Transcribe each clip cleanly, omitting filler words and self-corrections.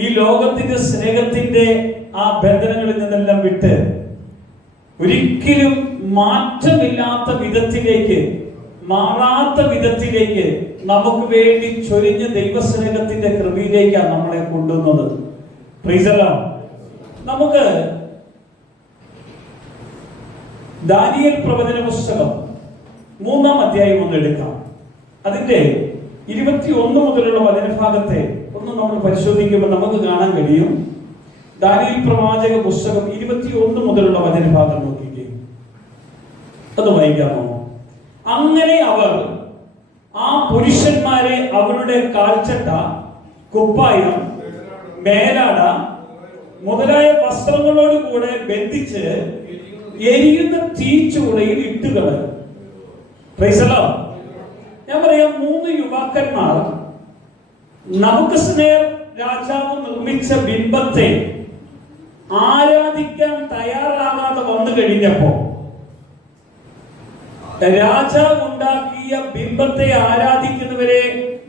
ഈ ലോകത്തിന്റെ സ്നേഹത്തിന്റെ ആ ബന്ധനങ്ങളിൽ നിന്നെല്ലാം വിട്ട് ഒരിക്കലും മാറ്റമില്ലാത്ത വിധത്തിലേക്ക്, മാറാത്ത വിധത്തിലേക്ക് നമുക്ക് വേണ്ടി ചൊരിഞ്ഞ ദൈവസ്നേഹത്തിന്റെ കൃപയിലേക്കാണ് നമ്മളെ കൊണ്ടുവന്നത്. Price the Lord. നമുക്ക് ദാനിയേൽ പ്രവചന പുസ്തകം 3-ാം അധ്യായം ഒന്ന് എടുക്കാം. അതിന്റെ 21 മുതലുള്ള വചനഭാഗത്തെ ഒന്ന് നമ്മൾ പരിശോധിക്കുമ്പോൾ നമുക്ക് കാണാൻ കഴിയും. ദാനിയേൽ പ്രവാചക പുസ്തകം 21 മുതലുള്ള വചനഭാഗം നോക്കിക്കേ. അത് വായിക്കാമോ? അങ്ങനെ അവർ ആ പുരുഷന്മാരെ അവരുടെ കാൽച്ചട്ട, കുപ്പായം, മേലാട മുതലായ വസ്ത്രങ്ങളോട് കൂടെ ബന്ധിച്ച് എരിയുന്ന തീച്ചൂളയിൽ ഇട്ടുകളയും. Praise the Lord. ഞാൻ പറയാം, 3 യുവാക്കന്മാർ നബൂഖദ്നേസർ രാജാവ് നിർമ്മിച്ച ബിംബത്തെ ആരാധിക്കാൻ തയ്യാറാകാതെ വന്നു കഴിഞ്ഞപ്പോ, രാജാവ് ഉണ്ടാക്കിയ ബിംബത്തെ ആരാധിക്കുന്നവരെ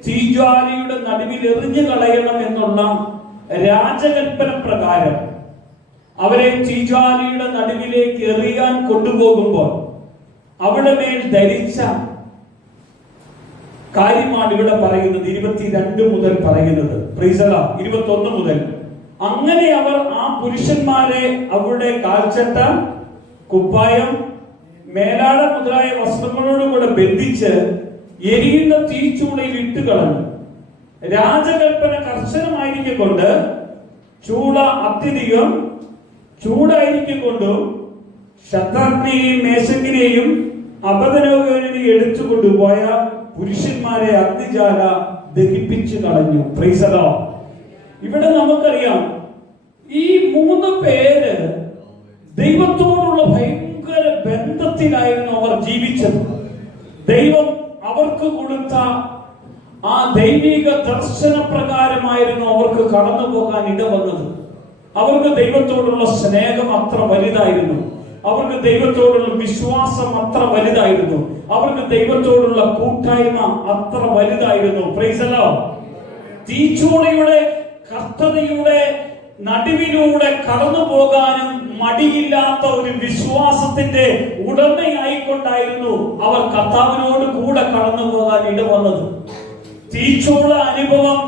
തീജ്വാലയുടെ നടുവിൽ എറിഞ്ഞു കളയണം എന്നുള്ള രാജകൽപ്പന പ്രകാരം അവരെ തീജ്വാലയുടെ നടുവിലേക്ക് എറിയാൻ കൊണ്ടുപോകുമ്പോൾ അവിടെ മേൽ ധരിച്ച കാര്യമാണ് ഇവിടെ പറയുന്നത്. 22 മുതൽ പറയുന്നത്. Price the Lord. 21 മുതൽ. അങ്ങനെ അവർ ആ പുരുഷന്മാരെ അവരുടെ കാൽച്ചട്ട, കുപ്പായം, മേലാട മുതലായ വസ്ത്രങ്ങളോടുകൂടെ ബന്ധിച്ച് എരിയുന്ന തീച്ചൂളയിൽ ഇട്ടുകളഞ്ഞു. രാജകൽപ്പന കർശനമായിരിക്കൊണ്ട് ചൂള അത്യധികം ചൂടായിരിക്കൊണ്ടും ശദ്രക്കിനെയും മേശക്കിനെയും അബേദ്നെഗോവിനെയും എടുത്തുകൊണ്ടുപോയ പുരുഷന്മാരെ അഗ്നിജ്വാല ദഹിപ്പിച്ചു കളഞ്ഞു. Price the Lord. ഇവിടെ നമുക്കറിയാം, ഈ 3 പേര് ദൈവത്തോടുള്ള ഭയങ്കര ബന്ധത്തിലായിരുന്നു അവർ ജീവിച്ചത്. ദൈവം അവർക്ക് കൊടുത്ത ആ ദൈവിക ദർശന പ്രകാരമായിരുന്നു അവർക്ക് കടന്നു പോകാൻ ഇടവന്നത്. അവർക്ക് ദൈവത്തോടുള്ള സ്നേഹം അത്ര വലുതായിരുന്നു. അവർക്ക് ദൈവത്തോടുള്ള വിശ്വാസം അത്ര വലുതായിരുന്നു. അവർക്ക് ദൈവത്തോടുള്ള കൂട്ടായ്മ അത്ര വലുതായിരുന്നു. Price the Lord. തീച്ചൂളയുടെ കഷ്ടതയുടെ നടുവിലൂടെ കടന്നു പോകാനും മടിയില്ലാത്ത ഒരു വിശ്വാസത്തിന്റെ ഉടമയായിക്കൊണ്ടായിരുന്നു അവർ കർത്താവിനോട് കൂടെ കടന്നു പോകാൻ ഇടവന്നത്. തീച്ചൂള അനുഭവം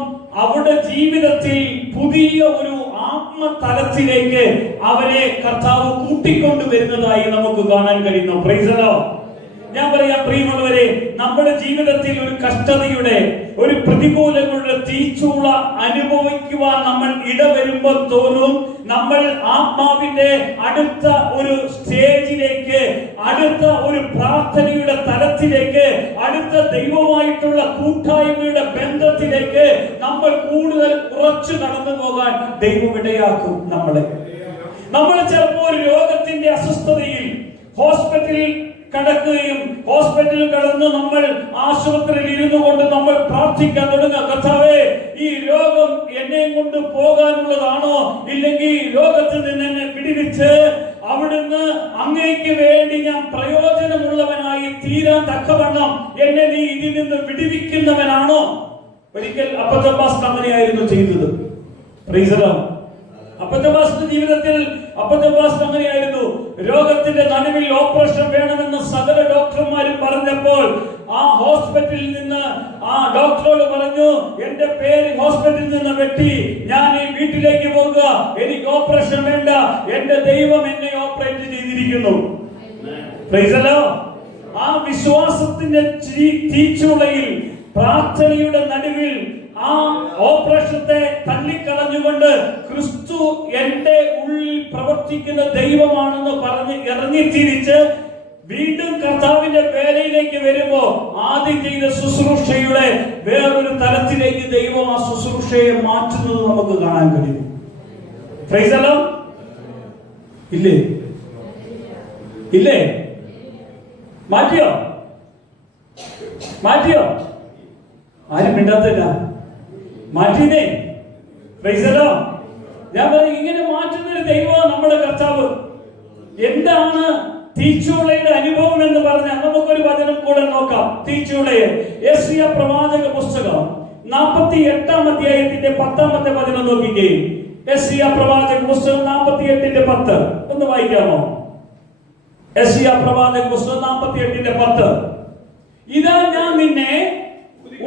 അവരുടെ ജീവിതത്തിൽ പുതിയ ഒരു ആത്മതലത്തിലേക്ക് അവരെ കർത്താവ് കൂട്ടിക്കൊണ്ടുവരുന്നതായി നമുക്ക് കാണാൻ കഴിയുന്നു. Price the Lord. ഞാൻ പറയാം, പ്രിയമുള്ളവരെ, നമ്മുടെ ജീവിതത്തിൽ ഒരു കഷ്ടതയുടെ, ഒരു പ്രതികൂലങ്ങളുടെ തീച്ചൂള അനുഭവിക്കുവാൻ നമ്മൾ ഇടവരുമ്പോൾ തോറും നമ്മൾ ആത്മാവിന്റെ അടുത്ത ഒരു സ്റ്റേജിലേക്ക്, അടുത്ത ഒരു പ്രാർത്ഥനയുടെ തലത്തിലേക്ക്, അടുത്ത ദൈവമായിട്ടുള്ള കൂട്ടായ്മയുടെ ബന്ധത്തിലേക്ക് നമ്മൾ കൂടുതൽ ഉറച്ചു കടന്നു പോകാൻ ദൈവം ഇടയാക്കും നമ്മളെ. നമ്മൾ ചിലപ്പോൾ ഒരു രോഗത്തിന്റെ അസ്വസ്ഥതയിൽ ഹോസ്പിറ്റലിൽ കടക്കുകയും ഹോസ്പിറ്റലിൽ കടന്ന് നമ്മൾ ആശുപത്രിയിൽ ഇരുന്നു കൊണ്ട് നമ്മൾ പ്രാർത്ഥിക്കാൻ തുടങ്ങുക, കർത്താവേ, ഈ രോഗം എന്നെ കൊണ്ട് പോകാനുള്ളതാണോ, ഇല്ലെങ്കിൽ രോഗത്തിൽ നിന്ന് എന്നെ വിടുവിച്ച് അവിടുന്ന് അങ്ങേക്ക് വേണ്ടി ഞാൻ പ്രയോജനമുള്ളവനായി തീരാൻ തക്കവണ്ണം എന്നെ നീ ഇതിൽ നിന്ന് വിടുവിക്കുന്നവനാണോ? ഒരിക്കൽ അപ്പച്ചപ്പാസ് അങ്ങനെയായിരുന്നു ചെയ്തത്. Price the Lord. അപ്പച്ചപ്പാസിന്റെ ജീവിതത്തിൽ അപ്പച്ചപ്പാസ് അങ്ങനെയായിരുന്നു. രോഗത്തിന്റെ നടുവിൽ ഓപ്പറേഷൻ വേണമെന്ന് സകല ഡോക്ടർമാരും പറഞ്ഞപ്പോൾ ആ ഹോസ്പിറ്റലിൽ നിന്ന് ആ ഡോക്ടറോട് പറഞ്ഞു, എന്റെ പേര് ഹോസ്പിറ്റലിൽ നിന്ന് വെട്ടി, ഞാൻ ഈ വീട്ടിലേക്ക് പോകുക, എനിക്ക് ഓപ്പറേഷൻ വേണ്ട, എന്റെ ദൈവം എന്നെ ഓപ്പറേറ്റ് ചെയ്തിരിക്കുന്നു. Price the Lord. ആ വിശ്വാസത്തിന്റെ തീച്ചൂളയിൽ, പ്രാർത്ഥനയുടെ നടുവിൽ ആ ഓപ്പറേഷത്തെ തള്ളിക്കളഞ്ഞുകൊണ്ട് ക്രിസ്തു എന്റെ ഉള്ളിൽ പ്രവർത്തിക്കുന്ന ദൈവമാണെന്ന് പറഞ്ഞ് ഇറങ്ങി തിരിച്ച് വീണ്ടും കർത്താവിന്റെ വേലയിലേക്ക് വരുമ്പോ ആദ്യം ചെയ്ത ശുശ്രൂഷയുടെ വേറൊരു തലത്തിലേക്ക് ദൈവം ആ ശുശ്രൂഷയെ മാറ്റുന്നത് നമുക്ക് കാണാൻ കഴിയും. Praise the Lord. ഇല്ലേ? ഇല്ലേ? മാറ്റിയോ? ആരും മിണ്ടാത്തില്ല. മാറ്റിയതേ. Praise the Lord. ഞാൻ പറയും, ഇങ്ങനെ മാറ്റുന്നൊരു ദൈവമാണ് നമ്മുടെ കർത്താവ്. എന്താണ് തീച്ചൂളയുടെ അനുഭവം എന്ന് പറഞ്ഞാൽ നമുക്കൊരു വചനം കൂടെ നോക്കാം. തീച്ചൂളയെ യെശയ്യാ പ്രവാചക പുസ്തകം 48-ാം അധ്യായത്തിന്റെ 10-ാമത്തെ വചനം നോക്കിക്കേ. യെശയ്യാ പ്രവാചക പുസ്തകം 48:10 ഒന്ന് വായിക്കാമോ? യെശയ്യാ പ്രവാചക പുസ്തകം 48:10. ഇതാ ഞാൻ നിന്നെ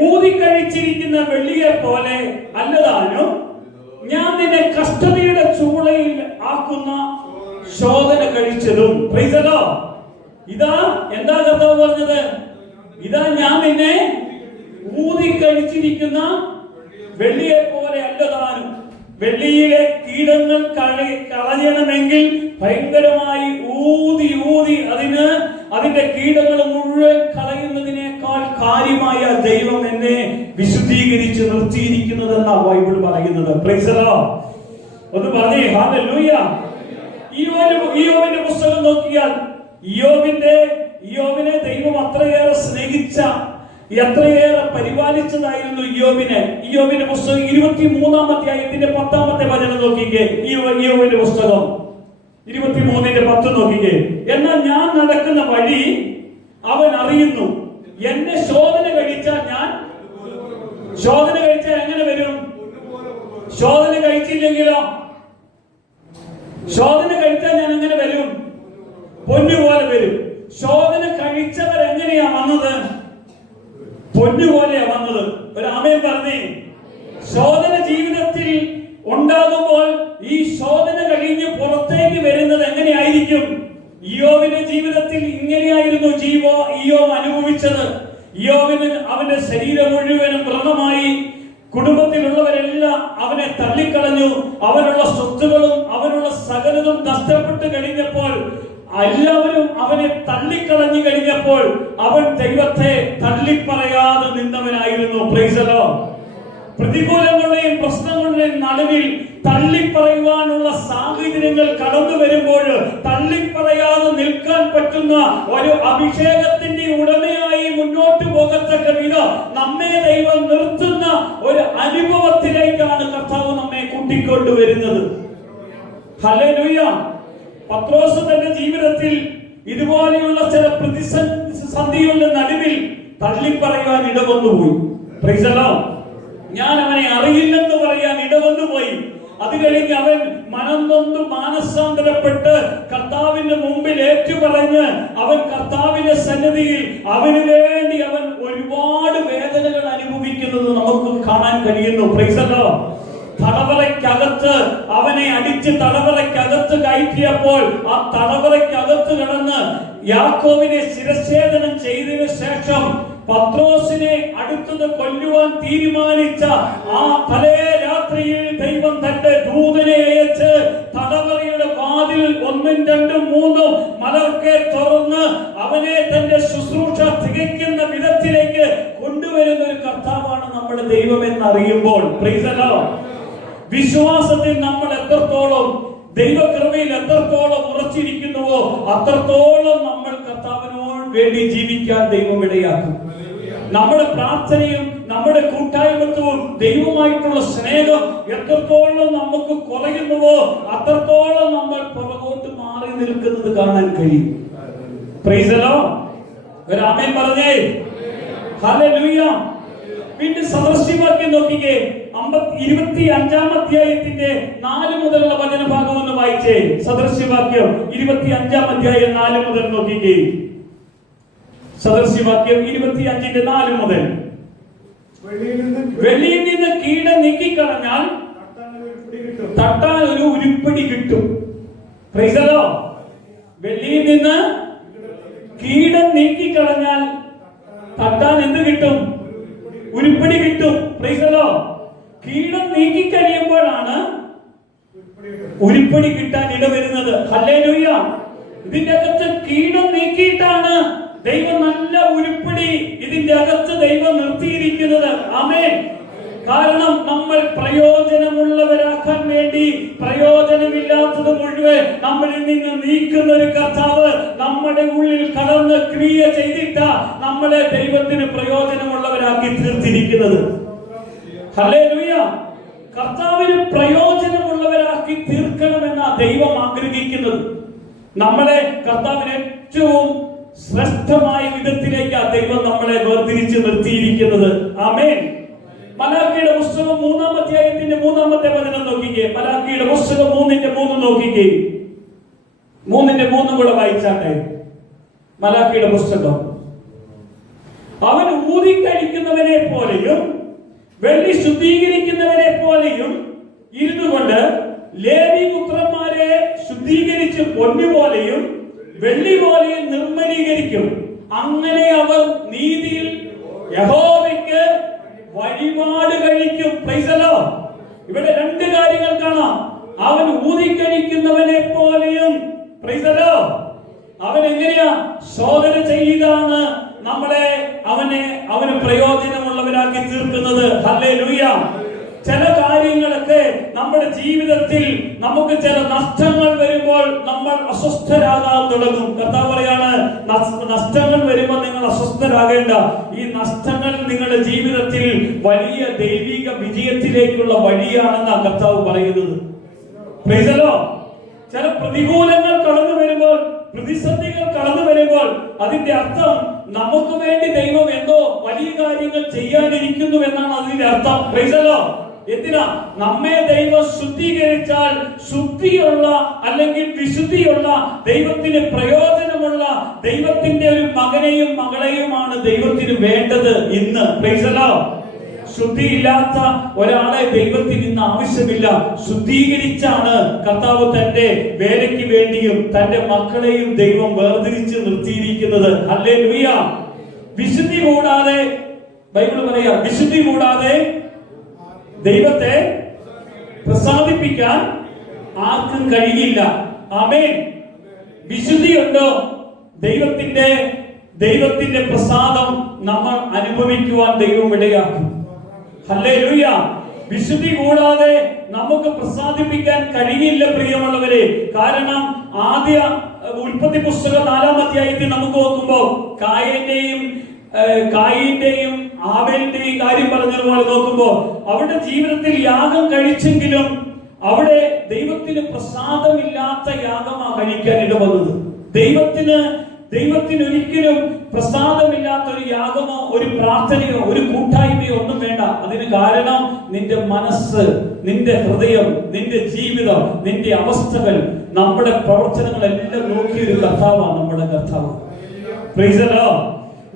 ഊതിക്കഴിച്ചിരിക്കുന്ന വെള്ളിയെ പോലെ അല്ലതാനും, ഞാൻ നിന്നെ കഷ്ടതയുടെ ചൂളയിൽ ആക്കുന്ന ശോധന കഴിച്ചതും. Price the Lord. ഇതാ എന്താ കർത്താവ് പറഞ്ഞത്? ഇതാ ഞാൻ നിന്നെ ഊതിക്കഴിച്ചിരിക്കുന്ന വെള്ളിയെ പോലെ അല്ലതാനും. വെള്ളിയിലെ കീടങ്ങൾ കളയണമെങ്കിൽ ഭയങ്കരമായി ഊതി അതിന്റെ കീടങ്ങൾ മുഴുവൻ കളയുന്നതിനേക്കാൾ കാര്യമായ ദൈവം എന്നെ വിശുദ്ധീകരിച്ച് നിർത്തിയിരിക്കുന്നതെന്നാ ബൈബിൾ പറയുന്നത്. Price the Lord. ഒന്ന് പറഞ്ഞേ ഹല്ലേലൂയ. ഇയ്യോബിന്റെ പുസ്തകം നോക്കിയാൽ ഇയ്യോബിനെ ദൈവം അത്രയേറെ സ്നേഹിച്ച, എത്രയേറെ പരിപാലിച്ചതായിരുന്നു ഇയ്യോബിന്റെ പുസ്തകം 23-ാം അധ്യായത്തിന്റെ 10-ാമത്തെ വചനം നോക്കിക്കേ. ഇയ്യോബിന്റെ പുസ്തകം 23:10 നോക്കിക്കേ. എന്നാൽ ഞാൻ നടക്കുന്ന വഴി അവൻ അറിയുന്നു, എന്നെ ശോധന കഴിച്ചാൽ എങ്ങനെ വരും? ശോധന കഴിച്ചില്ലെങ്കിലോ? ശോധന കഴിച്ചാൽ ഞാൻ എങ്ങനെ വരും? പൊന്നുപോലെ വരും. ശോധന കഴിച്ചവർ എങ്ങനെയാ വന്നത്? പൊന്നുപോലെയാ വന്നത്. ഒരു ആമേൻ പറഞ്ഞേ. ശോധന ജീവിതത്തിൽ ഉണ്ടാകുമ്പോൾ ഈ ശോധന കഴിഞ്ഞ് പുറത്തേക്ക് വരുന്നത് എങ്ങനെയായിരിക്കും? ഇയ്യോബിന്റെ ജീവിതത്തിൽ ഇങ്ങനെയായിരുന്നു ഇയ്യോബ് അനുഭവിച്ചത്. ഇയ്യോബിന് അവന്റെ ശരീരം മുഴുവനും വ്രണമായി. കുടുംബത്തിലുള്ളവരെല്ലാം അവനെ തള്ളിക്കളഞ്ഞു. അവനുള്ള സ്വത്തുകളും അവനുള്ള സകലതും നഷ്ടപ്പെട്ട് കഴിഞ്ഞപ്പോൾ, എല്ലാവരും അവനെ തള്ളിക്കളഞ്ഞു കഴിഞ്ഞപ്പോൾ അവൻ ദൈവത്തെ തള്ളിപ്പറയാതെ നിന്നവനായിരുന്നു. Praise the Lord. പ്രതികൂലങ്ങളുടെയും പ്രശ്നങ്ങളുടെയും നടുവിൽ തള്ളിപ്പറയുവാനുള്ള സാഹചര്യങ്ങൾ കടന്നു വരുമ്പോൾ തള്ളിപ്പറയാതെ നിൽക്കാൻ പറ്റുന്ന ഒരു അഭിഷേകത്തിന്റെ ഉടമയായി മുന്നോട്ട് പോകത്തക്ക വിധം നമ്മെ ദൈവം നിർത്തുന്ന ഒരു അനുഭവത്തിലേക്കാണ് കർത്താവ് നമ്മെ കൂട്ടിക്കൊണ്ടുവരുന്നത്. ഹല്ലേലൂയ. പത്രോസ് തന്റെ ജീവിതത്തിൽ ഇതുപോലെയുള്ള ചില പ്രതിസന്ധികളുടെ നടുവിൽ തള്ളിപ്പറയാൻ ഇടവന്നുപോയി. Praise the Lord. ഞാൻ അവനെ അറിയില്ലെന്ന് പറയാൻ ഇടവന്നുപോയി. അത് കഴിഞ്ഞ് അവൻ മനം നൊന്ത് മാനസാന്തരപ്പെട്ട് കർത്താവിന്റെ മുമ്പിൽ ഏറ്റുപറഞ്ഞ് അവൻ കർത്താവിന്റെ സന്നിധിയിൽ അവന് വേണ്ടി അവൻ ഒരുപാട് വേദനകൾ അനുഭവിക്കുന്നത് നമുക്ക് കാണാൻ കഴിയുന്നു. Price the Lord. തടവറയ്ക്കകത്ത് അവനെ അടിച്ച് തടവറയ്ക്കകത്ത് കയറ്റിയപ്പോൾ ആ തടവറയ്ക്കകത്ത് കിടന്ന് യാക്കോബിനെ ശിരച്ഛേദനം ചെയ്തതിനു ശേഷം പത്രോസിനെ അടുത്തത് കൊല്ലുവാൻ തീരുമാനിച്ച ആ തലേ രാത്രിയിൽ ദൈവം തന്റെ ദൂതനെ അയച്ച് തടവറയുടെ വാതിൽ 1, 2, 3 മലർക്കെ തുറന്ന് അവനെ തന്റെ ശുശ്രൂഷ തികയ്ക്കുന്ന വിധത്തിലേക്ക് കൊണ്ടുവരുന്ന ഒരു കർത്താവാണ് നമ്മുടെ ദൈവം എന്നറിയുമ്പോൾ, പ്രൈസ് ദി ലോർഡ്, വിശ്വാസത്തിൽ നമ്മൾ എത്രത്തോളം ദൈവകൃപയിൽ എത്രത്തോളം ഉറച്ചിരിക്കുന്നുവോ അത്രത്തോളം നമ്മൾ കർത്താവിനോട് വേണ്ടി ജീവിക്കാൻ ദൈവം ഇടയാക്കും. നമ്മുടെ പ്രാർത്ഥനയും നമ്മുടെ കൂട്ടായ്മത്വവും ദൈവമായിട്ടുള്ള സ്നേഹം എത്രത്തോളം നമുക്ക് കുറയുന്നുവോ അത്രത്തോളം നമ്മൾ പുറകോട്ട് മാറി നിൽക്കുന്നത് കാണാൻ കഴിയും. Praise the Lord. ഒരു ആമേൻ പറഞ്ഞേ. ഹല്ലേലൂയ. വീണ്ടും സദൃശ്യവാക്യം നോക്കിക്കേ. 25-ാം അധ്യായത്തിന്റെ 4 മുതലുള്ള വചനഭാഗം ഒന്ന് വായിച്ചേ. സദൃശ്യവാക്യം 25-ാം അധ്യായം 4 മുതൽ നോക്കിക്കേ. സദൃശ്യവാക്യം 25-4 മുതൽ. വെള്ളിയിൽ നിന്ന് കീടം നീക്കിക്കളഞ്ഞാൽ തട്ടാൻ ഒരു ഉരുപ്പടി കിട്ടും. Praise the Lord. വെള്ളിയിൽ നിന്ന് കീടം നീക്കിക്കളഞ്ഞാൽ തട്ടാൻ എന്ത് കിട്ടും? ഉരുപ്പടി കിട്ടും. Praise the Lord. കീടം നീക്കിക്കഴിയുമ്പോഴാണ് ഉരുപ്പടി കിട്ടാൻ ഇടവരുന്നത്. ഹല്ലേലൂയ. ഇതിന്റെ അകത്ത് കീടം നീക്കിയിട്ടാണ് ദൈവം നല്ല ഉരുപ്പടി ഇതിന്റെ അകത്ത് ദൈവം നിർത്തിയിരിക്കുന്നത്. ആമേൻ. കാരണം നമ്മൾ പ്രയോജനമുള്ളവരാക്കാൻ വേണ്ടി പ്രയോജനമില്ലാത്തത് മുഴുവൻ നമ്മളിൽ നിന്ന് നീക്കുന്ന ഒരു കർത്താവ് നമ്മുടെ ഉള്ളിൽ കടന്ന് ക്രിയ ചെയ്തിട്ട നമ്മളെ ദൈവത്തിന് പ്രയോജനമുള്ളവരാക്കി തീർത്തിരിക്കുന്നത്. ഹല്ലേലൂയ. കർത്താവിന് പ്രയോജനമുള്ളവരാക്കി തീർക്കണമെന്ന ദൈവം ആഗ്രഹിക്കുന്നത്. നമ്മളെ കർത്താവിന് ഏറ്റവും ശ്രേഷ്ഠമായ വിധത്തിലേക്ക് ദൈവം നമ്മളെ വേർതിരിച്ച് നിർത്തിയിരിക്കുന്നത്. ആമേൻ. മലാക്കിയുടെ പുസ്തകം 3-ാം അധ്യായത്തിന്റെ 3-ാമത്തെ വചനം നോക്കിക്കേ. മലാക്കിയുടെ പുസ്തകം 3:3 നോക്കിക്കേ. 3:3 കൂടെ വായിച്ചാട്ടെ. മലാക്കിയുടെ പുസ്തകം. അവൻ ഊതിക്കഴിക്കുന്നവനെ പോലെയും വെള്ളി ശുദ്ധീകരിക്കുന്നവനെ പോലെയും ഇരുന്നു കൊണ്ട് ലേവി പുത്രന്മാരെ ശുദ്ധീകരിച്ച് പൊന്നുപോലെയും വെള്ളി പോലെയും നിർമ്മലീകരിക്കും. അങ്ങനെ അവർ നീതിയിൽ യഹോവയ്ക്ക് വഴിപാട് കഴിക്കും. Price the Lord. ഇവിടെ രണ്ട് കാര്യങ്ങൾ കാണാം. അവൻ ഊതിക്കഴിക്കുന്നവനെ പോലെയും, പ്രൈസ് ദി ലോർഡ്, അവൻ എങ്ങനെയാ ശോധന ചെയ്താണ് നമ്മളെ അവന് പ്രയോജനമുള്ളവരാക്കി തീർക്കുന്നത്. ഹല്ലേലൂയ. ചില കാര്യങ്ങളൊക്കെ നമ്മുടെ ജീവിതത്തിൽ നമുക്ക് ചില നഷ്ടങ്ങൾ വരുമ്പോൾ നമ്മൾ അസ്വസ്ഥരാകാൻ തുടങ്ങും. കർത്താവ് പറയാണ്, നഷ്ടങ്ങൾ വരുമ്പോൾ നിങ്ങൾ അസ്വസ്ഥരാകേണ്ട. ഈ നഷ്ടങ്ങൾ നിങ്ങളുടെ ജീവിതത്തിൽ വലിയ ദൈവിക വിജയത്തിലേക്കുള്ള വഴിയാണെന്നാണ് കർത്താവ് പറയുന്നത്. Price the Lord. ചില പ്രതികൂലങ്ങൾ കടന്നു വരുമ്പോൾ, പ്രതിസന്ധികൾ കടന്നു വരുമ്പോൾ അതിന്റെ അർത്ഥം നമുക്ക് വേണ്ടി ദൈവം എന്തോ വലിയ കാര്യങ്ങൾ ചെയ്യാനിരിക്കുന്നു എന്നാണ് അതിന്റെ അർത്ഥം. Price the Lord. എന്തിനാ? നമ്മെ ദൈവം ശുദ്ധീകരിച്ചാൽ ശുദ്ധിയുള്ള അല്ലെങ്കിൽ വിശുദ്ധിയുള്ള ദൈവത്തിന് പ്രയോജനമുള്ള ദൈവത്തിന്റെ ഒരു മകനെയും മകളെയുമാണ് ദൈവത്തിന് വേണ്ടത് ഇന്ന്. Price the Lord. ശുദ്ധിയില്ലാത്ത ഒരാളെ ദൈവത്തിന് ഇന്ന് ആവശ്യമില്ല. ശുദ്ധീകരിച്ചാണ് കർത്താവ് തന്റെ വേലയ്ക്ക് വേണ്ടിയും തന്റെ മക്കളെയും ദൈവം വേർതിരിച്ച് നിർത്തിയിരിക്കുന്നത്. ഹല്ലേലൂയ. വിശുദ്ധി കൂടാതെ, ബൈബിൾ പറയാ, വിശുദ്ധി കൂടാതെ ദൈവത്തെ പ്രസാദിപ്പിക്കാൻ ആർക്കും കഴിയില്ല. ആമേൻ. വിശുദ്ധിയുണ്ടോ ദൈവത്തിന്റെ പ്രസാദം നമ്മൾ അനുഭവിക്കുവാൻ ദൈവം ഇടയാക്കും. ഹല്ലേലൂയ. വിശുദ്ധി കൂടാതെ നമുക്ക് പ്രസാദിപ്പിക്കാൻ കഴിയില്ല പ്രിയമുള്ളവരെ. കാരണം ആദ്യ ഉൽപ്പത്തി പുസ്തകം 4-ാം അധ്യായത്തിൽ നമുക്ക് നോക്കുമ്പോൾ കായീന്റെയും ആബേലിന്റെയും കാര്യം പറഞ്ഞതുപോലെ നോക്കുമ്പോൾ അവരുടെ ജീവിതത്തിൽ യാഗം കഴിച്ചെങ്കിലും അവിടെ ദൈവത്തിന് പ്രസാദമില്ലാത്ത യാഗമാണ് കഴിക്കാൻ ഇടവന്നത്. ദൈവത്തിന് ഒരിക്കലും പ്രസാദമില്ലാത്ത ഒരു യാഗമോ ഒരു പ്രാർത്ഥനയോ ഒരു കൂട്ടായ്മയോ ഒന്നും വേണ്ട. അതിന് കാരണം നിന്റെ മനസ്സ്, നിന്റെ ഹൃദയം, നിന്റെ ജീവിതം, നിന്റെ അവസ്ഥകൾ, നമ്മുടെ പ്രവർത്തനങ്ങളെല്ലാം നോക്കിയൊരു കർത്താവാണ് നമ്മുടെ കർത്താവ്. Price the Lord.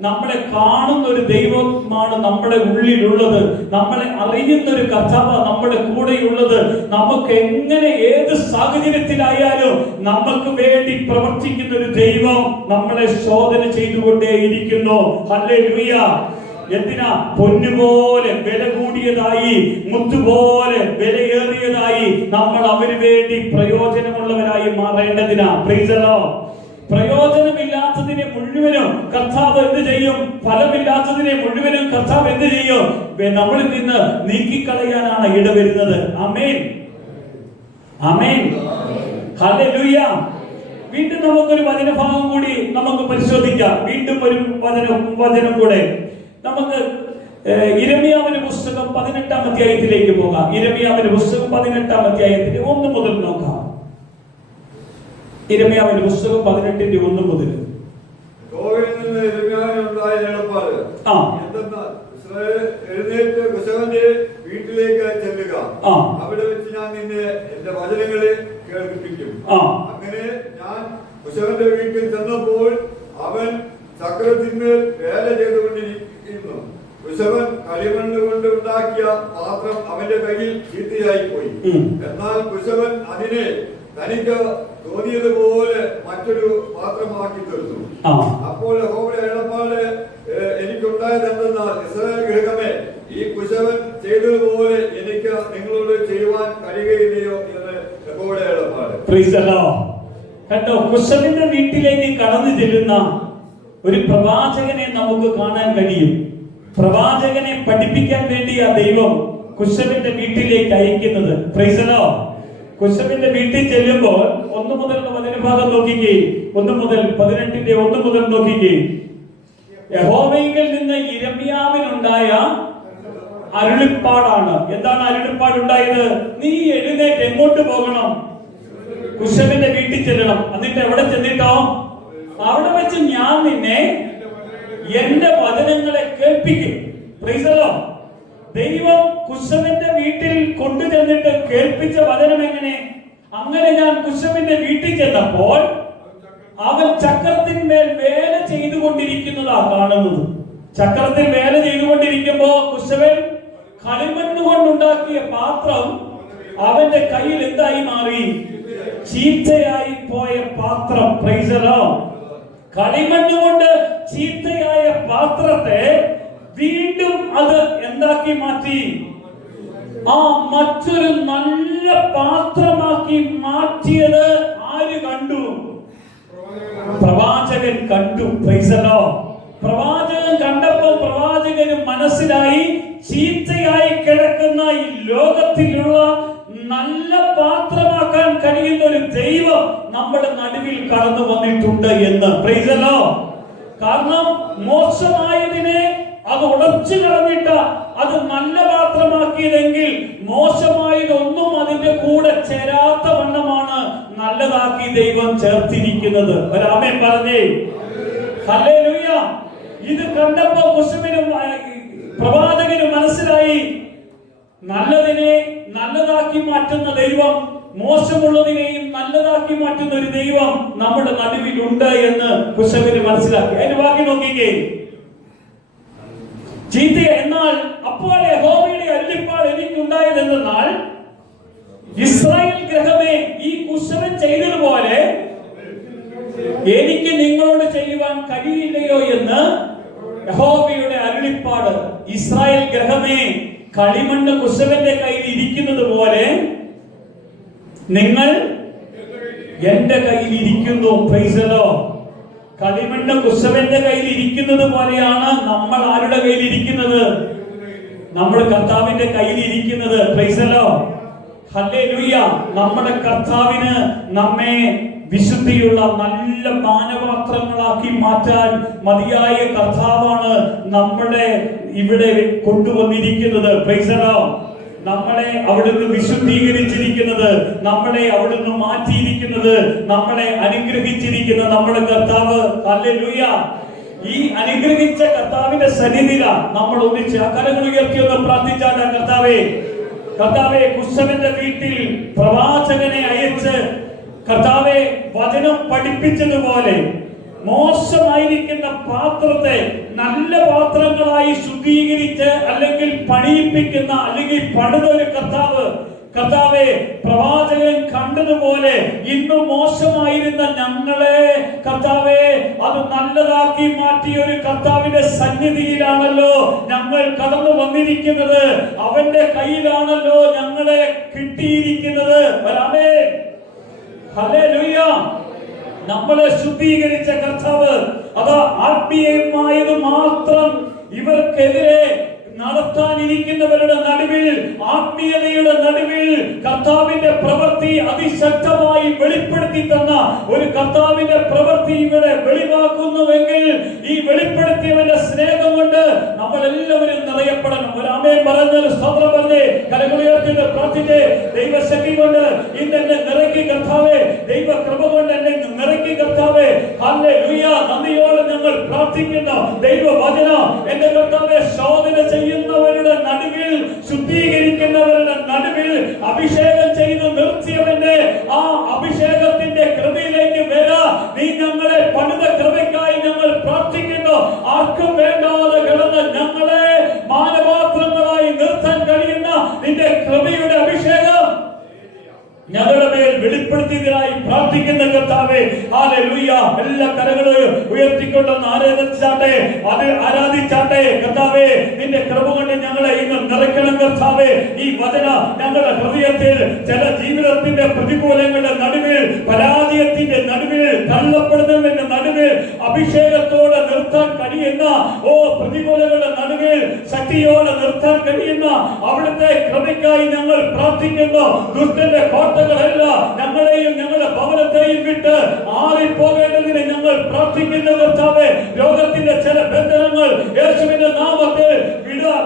നമ്മളെ കാണുന്ന ഒരു ദൈവമാണ് നമ്മുടെ ഉള്ളിലുള്ളത്. നമ്മളെ അറിയുന്ന ഒരു കർത്താവാണ് നമ്മുടെ കൂടെയുള്ളത്. നമുക്ക് എങ്ങനെ ഏത് സാഹചര്യത്തിലായാലും നമുക്ക് വേണ്ടി പ്രവർത്തിക്കുന്ന ഒരു ദൈവം നമ്മളെ ശോധന ചെയ്തുകൊണ്ടേയിരിക്കുന്നു. ഹല്ലേലൂയ. എന്തിനാ? പൊന്നുപോലെ വില കൂടിയതായി, മുത്തുപോലെ വിലയേറിയതായി നമ്മൾ അവന് വേണ്ടി പ്രയോജനമുള്ളവരായി മാറേണ്ടതിനാ. Praise the Lord. പ്രയോജനമില്ലാത്തതിനെ മുഴുവനും കർത്താവ് എന്ത് ചെയ്യും? ഫലമില്ലാത്തതിനെ മുഴുവനും കർത്താവ് എന്ത് ചെയ്യും? നമ്മളിൽ നിന്ന് നീക്കിക്കളയാനാണ് ഇടവരുന്നത്. ആമേൻ, ആമേൻ, ഹല്ലേലൂയ. വീണ്ടും നമുക്കൊരു വചനഭാഗം കൂടി നമുക്ക് പരിശോധിക്കാം. വീണ്ടും ഒരു വചനം കൂടെ നമുക്ക് യിരെമ്യാവിന്റെ പുസ്തകം 18-ാം അധ്യായത്തിലേക്ക് പോകാം. യിരെമ്യാവിന്റെ പുസ്തകം 18-ാം അധ്യായത്തിന്റെ 1 മുതൽ നോക്കാം. യിരെമ്യാവിന്റെ പുസ്തകം 18-ന്റെ 1 മുതൽ. എഴുന്നേറ്റ് കുശവന്റെ വീട്ടിലേക്ക് ചെല്ലുക. അവിടെ വെച്ച് ഞാൻ നിന്നെ എന്റെ വചനങ്ങളെ കേൾപ്പിക്കും. അങ്ങനെ ഞാൻ കുശവന്റെ വീട്ടിൽ ചെന്നപ്പോൾ അവൻ ചക്രത്തിന്മേൽ വേല ചെയ്തുകൊണ്ടിരിക്കുന്നു. കുശവൻ കളിമണ്ണ് കൊണ്ട് ഉണ്ടാക്കിയ പാത്രം അവന്റെ കയ്യിൽ ചീത്തയായി പോയി. എന്നാൽ കുശവൻ അതിനെ തനിക്ക് തോന്നിയതുപോലെ മറ്റൊരു പാത്രമാക്കി തീർത്തു. അപ്പോൾ യഹോവയുടെ അരുളപ്പാട് എനിക്കുണ്ടായത് എന്തെന്നാൽ, ഇസ്രായേൽ ഗൃഹമേ, ഈ കുശവൻ ചെയ്തതുപോലെ എനിക്ക് നിങ്ങളോട് ചെയ്യുവാൻ കഴിയുകയില്ലയോ എന്ന് യഹോവയുടെ അരുളപ്പാട്. കണ്ടോ, കുശവന്റെ വീട്ടിലേക്ക് കടന്നു ചെല്ലുന്ന ഒരു പ്രവാചകനെ നമുക്ക് കാണാൻ കഴിയും. പ്രവാചകനെ പഠിപ്പിക്കാൻ വേണ്ടിയാ ദൈവം കുശവന്റെ വീട്ടിലേക്ക് അയക്കുന്നത്. Praise the Lord. കുശവന്റെ വീട്ടിൽ ചെല്ലുമ്പോൾ 1 മുതൽ വചനഭാഗം നോക്കിക്കേ. 1 മുതൽ 18-ന്റെ 1 മുതൽ നോക്കിക്കേ. യഹോവയിൽ നിന്ന് യിരെമ്യാവിനുണ്ടായ അരുളിപ്പാടാണ്. എന്താണ് അരുളിപ്പാടുണ്ടായത്? നീ എഴുന്നേറ്റ് എങ്ങോട്ട് പോകണം? കുശവന്റെ വീട്ടിൽ ചെല്ലണം. എന്നിട്ട് എവിടെ ചെന്നിട്ടോ? അവിടെ വെച്ച് ഞാൻ നിന്നെ എന്റെ വചനങ്ങളെ കേൾപ്പിക്കും. Price the Lord. ദൈവം കുശവന്റെ വീട്ടിൽ കൊണ്ടുചെന്നിട്ട് കേൾപ്പിച്ച വചനം എങ്ങനെ? അങ്ങനെ ഞാൻ കുശവന്റെ വീട്ടിൽ ചെന്നപ്പോൾ അവൻ ചക്രത്തിന്മേൽ വേല ചെയ്തുകൊണ്ടിരിക്കുന്നതാ കാണുന്നത്. ചക്രത്തിൽ വേല ചെയ്തുകൊണ്ടിരിക്കുമ്പോ കുശവൻ കളിമണ്ണ് കൊണ്ടുണ്ടാക്കിയ പാത്രം അവന്റെ കയ്യിൽ എന്തായി മാറി? ചീത്തയായി പോയ പാത്രം. Price the Lord. കളിമണ്ണ് കൊണ്ട് ചീത്തയായ പാത്രത്തെ വീണ്ടും അത് എന്താക്കി മാറ്റി? മറ്റൊരു നല്ല പാത്രമാക്കി മാറ്റിയത് ആര് കണ്ടു? പ്രവാചകൻ കണ്ടു. Price the Lord. പ്രവാചകൻ കണ്ടപ്പോൾ പ്രവാചകന് മനസ്സിലായി, ചീത്തയായി കിടക്കുന്ന ഈ ലോകത്തിലുള്ള നല്ല പാത്രമാക്കാൻ കഴിയുന്ന ഒരു ദൈവം നമ്മുടെ നടുവിൽ കടന്നു വന്നിട്ടുണ്ട് എന്ന്. Price the Lord. കാരണം മോശമായതിനെ അത് ഉടച്ചു കളഞ്ഞിട്ട് അത് നല്ല പാത്രമാക്കിയതെങ്കിൽ മോശമായതൊന്നും അതിന്റെ കൂടെ ചേരാത്ത വണ്ണമാണ് നല്ലതാക്കി ദൈവം ചേർത്തിരിക്കുന്നത്. ഒരാമേൻ പറഞ്ഞേ. ഹല്ലേലൂയ. ഇത് കണ്ടപ്പോ കുശവനും പ്രവാചകനും മനസ്സിലായി, നല്ലതിനെ നല്ലതാക്കി മാറ്റുന്ന ദൈവം, മോശമുള്ളതിനെയും നല്ലതാക്കി മാറ്റുന്ന ഒരു ദൈവം നമ്മുടെ നടുവിൽ ഉണ്ട് എന്ന് കുശവന് മനസ്സിലാക്കി. അതിന്റെ ബാക്കി നോക്കിക്കേ. ചീത്ത എന്നാൽ അപ്പോൾ യഹോവയുടെ അരുളിപ്പാട് എനിക്കുണ്ടായതെന്നാൽ, ഇസ്രായേൽ ഗൃഹമേ, ഈ കുശവൻ ചെയ്തതുപോലെ എനിക്ക് നിങ്ങളോട് ചെയ്യുവാൻ കഴിയില്ലയോ എന്ന് യഹോവയുടെ അരുളിപ്പാട്. ഇസ്രായേൽ ഗൃഹമേ, കളിമണ്ണ് കുശവന്റെ കയ്യിൽ ഇരിക്കുന്നത് പോലെ നിങ്ങൾ എന്റെ കയ്യിൽ ഇരിക്കുന്നു. Price the Lord. കളിമണ്ണ് കുശവന്റെ കയ്യിൽ ഇരിക്കുന്നത് പോലെയാണ് നമ്മൾ ആരുടെ കയ്യിൽ ഇരിക്കുന്നത്? നമ്മൾ കർത്താവിന്റെ കയ്യിൽ ഇരിക്കുന്നത്. Price the Lord. ഹല്ലേലൂയ. നമ്മുടെ കർത്താവിന് നമ്മെ വിശുദ്ധിയുള്ള നല്ല പാനപാത്രങ്ങളാക്കി മാറ്റാൻ മതിയായ കർത്താവാണ് നമ്മുടെ ഇവിടെ കൊണ്ടുവന്നിരിക്കുന്നത്. Price the Lord. നമ്മളെ അവിടുന്ന് വിശുദ്ധീകരിച്ചിരിക്കുന്നത്, നമ്മളെ അവിടുന്ന് മാറ്റിയിരിക്കുന്നത്, നമ്മളെ അനുഗ്രഹിച്ചിരിക്കുന്ന നമ്മുടെ കർത്താവ്. ഹല്ലേലൂയ. ഈ അനുഗ്രഹിച്ച കർത്താവിന്റെ സന്നിധിയിലാണ് നമ്മൾ ഒന്നിച്ച് കരങ്ങൾ ഉയർത്തി ഒന്ന് പ്രാർത്ഥിച്ചാൽ, കർത്താവേ, കർത്താവെ, കുശവന്റെ വീട്ടിൽ പ്രവാചകനെ അയച്ച് കർത്താവെ വചനം പഠിപ്പിച്ചതുപോലെ മോശമായിരിക്കുന്ന പാത്രത്തെ നല്ല പാത്രങ്ങളായി ശുദ്ധീകരിച്ച് അല്ലെങ്കിൽ പണിയിപ്പിക്കുന്ന അല്ലെങ്കിൽ പണിതൊരു കർത്താവ്, കർത്താവെ, പ്രവാചകൻ കണ്ടതുപോലെ ഇന്ന് മോശമായിരുന്ന ഞങ്ങളെ കർത്താവെ അത് നല്ലതാക്കി മാറ്റിയ ഒരു കർത്താവിന്റെ സന്നിധിയിലാണല്ലോ ഞങ്ങൾ കടന്നു വന്നിരിക്കുന്നത്. അവന്റെ കയ്യിലാണല്ലോ ഞങ്ങളെ കിട്ടിയിരിക്കുന്നത്. ആമേൻ. ഹല്ലേലൂയ. നമ്മളെ ശുദ്ധീകരിച്ച കർത്താവ് അത് ആത്മീയമായത് മാത്രം ഇവർക്കെതിരെ നടത്താനിരിക്കുന്നവരുടെ നടുവിൽ, ആത്മീയതയുടെ നടുവിൽ കർത്താവിന്റെ പ്രവൃത്തി അതിശക്തമായി വെളിപ്പെടുത്തി തന്ന ഒരു കർത്താവിന്റെ പ്രവൃത്തി ഇവിടെ വെളിവാക്കുന്നുവെങ്കിൽ ഈ വെളിപ്പെടുത്തിയവന്റെ സ്നേഹം കൊണ്ട് നമ്മൾ എല്ലാവരും നിറയപ്പെടണം. ഒരു ആമേൻ പറഞ്ഞാൽ സ്തോത്രം പറഞ്ഞേ, കരങ്ങളുയർത്തി പ്രാർത്ഥിച്ചേ. ദൈവശക്തി കൊണ്ട് ഇന്ന് എന്നെ നിറയ്ക്കി കർത്താവേ, ദൈവ കൃപ കൊണ്ട് എന്നെ നിറയ്ക്കി കർത്താവേ. ഹല്ലേലൂയ. നന്ദിയോടെ ഞങ്ങൾ പ്രാർത്ഥിക്കുന്നു. ദൈവവചനം എന്റെ കർത്താവെ ശോധന ചെയ്യുന്നവരുടെ നടുവിൽ, ശുദ്ധീകരിക്കുന്നവരുടെ നടുവിൽ അഭിഷേകം ചെയ്ത് നിർത്തിയവന്റെ ആ അഭിഷേകത്തിന്റെ കൃപയിലേക്ക് വരാ. നീ ഞങ്ങളെ പണിത കൃപയ്ക്കായി ഞങ്ങൾ പ്രാർത്ഥിക്കുന്നു. ആർക്കും വേണ്ടാതെ കിടന്ന് ഞങ്ങളെ മാനപാത്രങ്ങളായി നിർത്താൻ കഴിയുന്ന നിന്റെ കൃപയുടെ അഭിഷേകം ഞങ്ങളുടെ മേൽ വെളിപ്പെടുത്തിയതിനായി പ്രാർത്ഥിക്കുന്ന കർത്താവേ. ഹല്ലേലൂയ. എല്ലാ കരങ്ങളും ഉയർത്തിക്കൊണ്ടൊന്ന് ആരാധിച്ചാട്ടെ, അത് ആരാധിച്ചാട്ടെ. കർത്താവേ, നിന്റെ കൃപ കൊണ്ട് ഞങ്ങളെ ഇന്ന് നിറയ്ക്കണം കർത്താവേ. ഈ വചന ഞങ്ങളുടെ ഹൃദയത്തിൽ ചില ജീവിതത്തിന്റെ പ്രതികൂലങ്ങളുടെ നടുവിൽ, പരാജയത്തിന്റെ നടുവിൽ, തള്ളപ്പെടുന്നതിന്റെ നടുവിൽ അഭിഷേകത്തോടെ നിർത്താൻ കഴിയുന്ന പ്രതികൂലങ്ങളുടെ നടുവിൽ ശക്തിയോടെ നിർത്താൻ കഴിയുന്ന അവിടുത്തെ കൃപയ്ക്കായി ഞങ്ങൾ പ്രാർത്ഥിക്കുന്നു. ദുഷ്ടന്റെ കോട്ടകളെല്ലാം ഞങ്ങളെയും ഞങ്ങളുടെ ഭവനത്തെയും വിട്ട് ആറിപ്പോകേണ്ടതിന് ഞങ്ങൾ പ്രാർത്ഥിക്കുന്ന കർത്താവേ. രോഗത്തിന്റെ ചില ബന്ധനങ്ങൾ യേശുവിന്റെ നാമത്തിൽ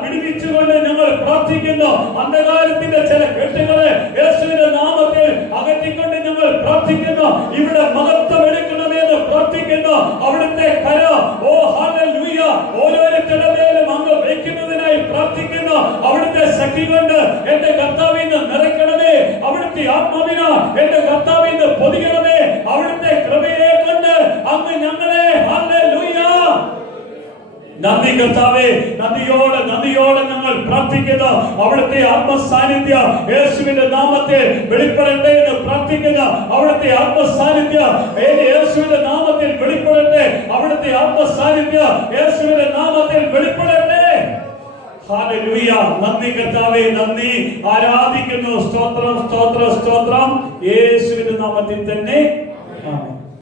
വിടുവിച്ചുകൊണ്ട് ഞങ്ങൾ പ്രാർത്ഥിക്കുന്നു. അന്ധകാരത്തിന്റെ ചില കെട്ടുകളെ യേശുവിന്റെ നാമത്തിൽ അകറ്റിക്കൊണ്ട് ഞങ്ങൾ പ്രാർത്ഥിക്കുന്നു. ഇവിടെ മഹത്വം എടുക്കണമെന്ന് പ്രാർത്ഥിക്കുന്നു. അവിടുത്തെ കര ഹല്ലേലൂയ ഓരോരുത്തരുടെ മേലും അങ്ങ് വയ്ക്കുന്നതിനായി പ്രാർത്ഥിക്കുന്നു. അവിടെ അവിടുത്തെ ആത്മാവിന എന്റെ കർത്താവിന്റെ പൊതിയണമേ. അവിടുത്തെ കൃപയെ കൊണ്ട് അങ്ങ് ഞങ്ങളെ ഹല്ലേലൂയ. നന്ദി കർത്താവേ, നന്ദിയോടെ ഞങ്ങൾ പ്രാർത്ഥിക്കുന്നു. അവിടുത്തെ ആത്മസാന്നിധ്യം യേശുവിന്റെ നാമത്തിൽ വെളിപ്പെടട്ടെ എന്ന് പ്രാർത്ഥിക്കുന്നു. അവിടുത്തെ ആത്മസാന്നിധ്യം യേശുവിന്റെ നാമത്തിൽ വെളിപ്പെടട്ടെ. അവിടുത്തെ ആത്മസാന്നിധ്യം യേശുവിന്റെ നാമത്തിൽ വെളിപ്പെടട്ടെ. ഹല്ലേലൂയ. നന്ദി കർത്താവേ, നന്ദി. ആരാധിക്കുന്നു. സ്തോത്രം, സ്തോത്രം, സ്തോത്രം. യേശുവിന്റെ നാമത്തിൽ തന്നെ